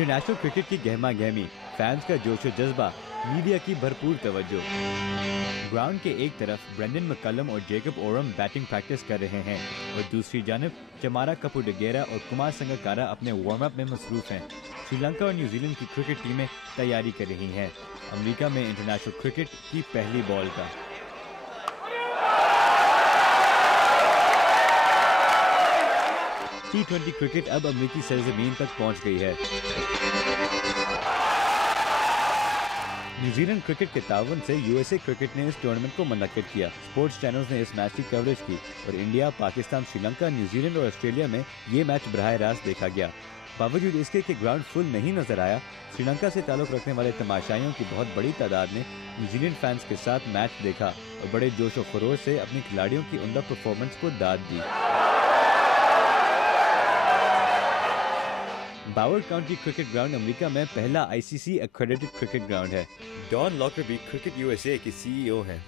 International cricket की गहमा गहमी, fans का जोश और जज्बा, मीडिया की भरपूर तवज्जो। ग्राउंड के एक तरफ ब्रेंडन मैकलम और जेकब ओरम बैटिंग प्रैक्टिस कर रहे हैं और दूसरी जानब चमारा कपुडेगेरा और कुमार संगकारा अपने वार्म अप में मसरूफ हैं। श्रीलंका और न्यूजीलैंड की क्रिकेट टीमें तैयारी कर रही हैं। अमेरिका में इंटरनेशनल क्रिकेट की पहली बॉल का T20 क्रिकेट अब अमेरिकी सरजमीन तक पहुंच गई है। न्यूजीलैंड क्रिकेट के ताउन से यूएसए क्रिकेट ने इस टूर्नामेंट को मुनक्किद किया। स्पोर्ट्स चैनल्स ने इस मैच की कवरेज की और इंडिया, पाकिस्तान, श्रीलंका, न्यूजीलैंड और ऑस्ट्रेलिया में ये मैच बराह रास्त देखा गया। बावजूद इसके कि ग्राउंड फुल नहीं नजर आया, श्रीलंका से ताल्लुक रखने वाले तमाशाइयों की बहुत बड़ी तादाद ने न्यूजीलैंड फैंस के साथ मैच देखा और बड़े जोश और खरोश से अपने खिलाड़ियों की उम्दा परफॉर्मेंस को दाद दी। बावर्ड काउंटी क्रिकेट ग्राउंड अमेरिका में पहला आईसीसी एक्रेडिटेड क्रिकेट ग्राउंड है। डॉन लॉकरबी क्रिकेट यूएसए के सीईओ हैं।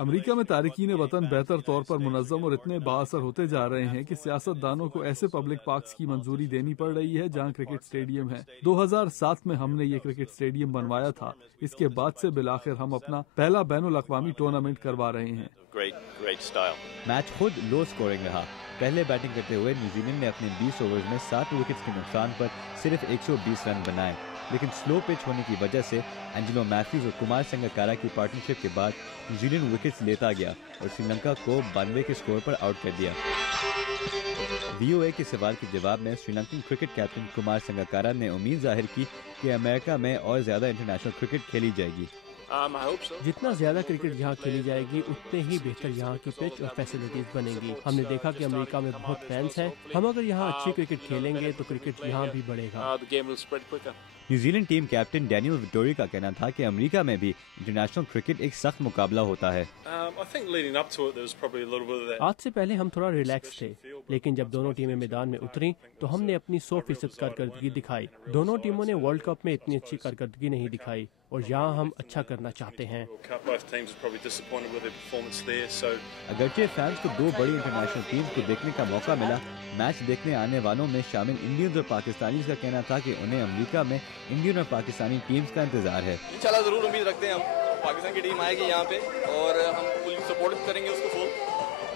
अमेरिका में तारिकीन वतन बेहतर तौर पर मुनज़्ज़म और इतने बाअसर होते जा रहे हैं कि सियासतदानों को ऐसे पब्लिक पार्क्स की मंजूरी देनी पड़ रही है जहां क्रिकेट स्टेडियम है। 2007 में हमने ये क्रिकेट स्टेडियम बनवाया था। इसके बाद से बिलाखिर हम अपना पहला बैनुल-अक़वामी टूर्नामेंट करवा रहे हैं। मैच खुद लो स्कोरिंग रहा। पहले बैटिंग करते हुए न्यूजीलैंड ने अपने 20 ओवर्स में 7 विकेट्स के नुकसान पर सिर्फ 120 रन बनाए, लेकिन स्लो पिच होने की वजह से एंजेलो मैथ्यूज और कुमार संगकारा की पार्टनरशिप के बाद न्यूजीलैंड विकेट्स लेता गया और श्रीलंका को 92 के स्कोर पर आउट कर दिया। वीओए के सवाल के जवाब में श्रीलंकन क्रिकेट कैप्टन कुमार संगकारा ने उम्मीद जाहिर की कि अमेरिका में और ज्यादा इंटरनेशनल क्रिकेट खेली जाएगी। जितना ज्यादा क्रिकेट यहाँ खेली जाएगी उतने ही बेहतर यहाँ की पिच और फैसिलिटीज बनेगी। हमने देखा कि अमेरिका में बहुत फैंस हैं। हम अगर यहाँ अच्छी क्रिकेट खेलेंगे तो क्रिकेट यहाँ भी बढ़ेगा। New Zealand team captain Daniel Vettori का कहना था कि अमेरिका में भी इंटरनेशनल क्रिकेट एक सख्त मुकाबला होता है। आज से पहले हम थोड़ा रिलैक्स थे, लेकिन जब दोनों टीमें मैदान में उतरी तो हमने अपनी 100% कारकर्दगी दिखाई। दोनों टीमों ने वर्ल्ड कप में इतनी अच्छी कारकर्दगी नहीं दिखाई और यहाँ हम अच्छा करना चाहते हैं। अगरचे फैंस को दो बड़ी इंटरनेशनल टीम्स को देखने का मौका मिला, मैच देखने आने वालों में शामिल इंडियंस और पाकिस्तानीज का कहना था कि उन्हें अमेरिका में इंडियन और पाकिस्तानी टीम्स का इंतजार है। इंशाल्लाह जरूर उम्मीद रखते हैं हम पाकिस्तान की टीम आएगी यहाँ पे और हम फुल सपोर्ट करेंगे उसको फुल।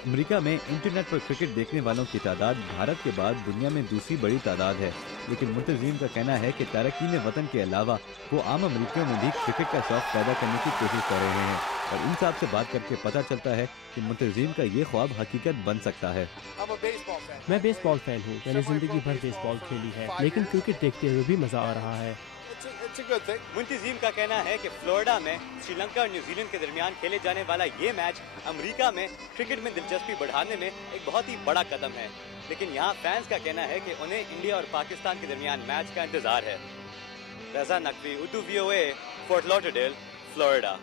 अमेरिका में इंटरनेट पर क्रिकेट देखने वालों की तादाद भारत के बाद दुनिया में दूसरी बड़ी तादाद है, लेकिन मुंतज़िम का कहना है कि तारकीन वतन के अलावा वो आम अमेरिकियों में भी क्रिकेट का शौक पैदा करने की कोशिश कर रहे हैं और इन साहब से बात करके पता चलता है कि मुंतज़िम का ये ख्वाब हकीकत बन सकता है। मैं बेसबॉल फैन हूँ। मैंने जिंदगी भर बेसबॉल खेली है, लेकिन क्रिकेट देखते हुए भी मजा आ रहा है। मुंतज़िम का कहना है कि फ्लोरिडा में श्रीलंका और न्यूजीलैंड के दरमियान खेले जाने वाला ये मैच अमेरिका में क्रिकेट में दिलचस्पी बढ़ाने में एक बहुत ही बड़ा कदम है, लेकिन यहाँ फैंस का कहना है कि उन्हें इंडिया और पाकिस्तान के दरमियान मैच का इंतजार है। Raza Naqvi, Urdu VOA, Fort Lauderdale, Florida.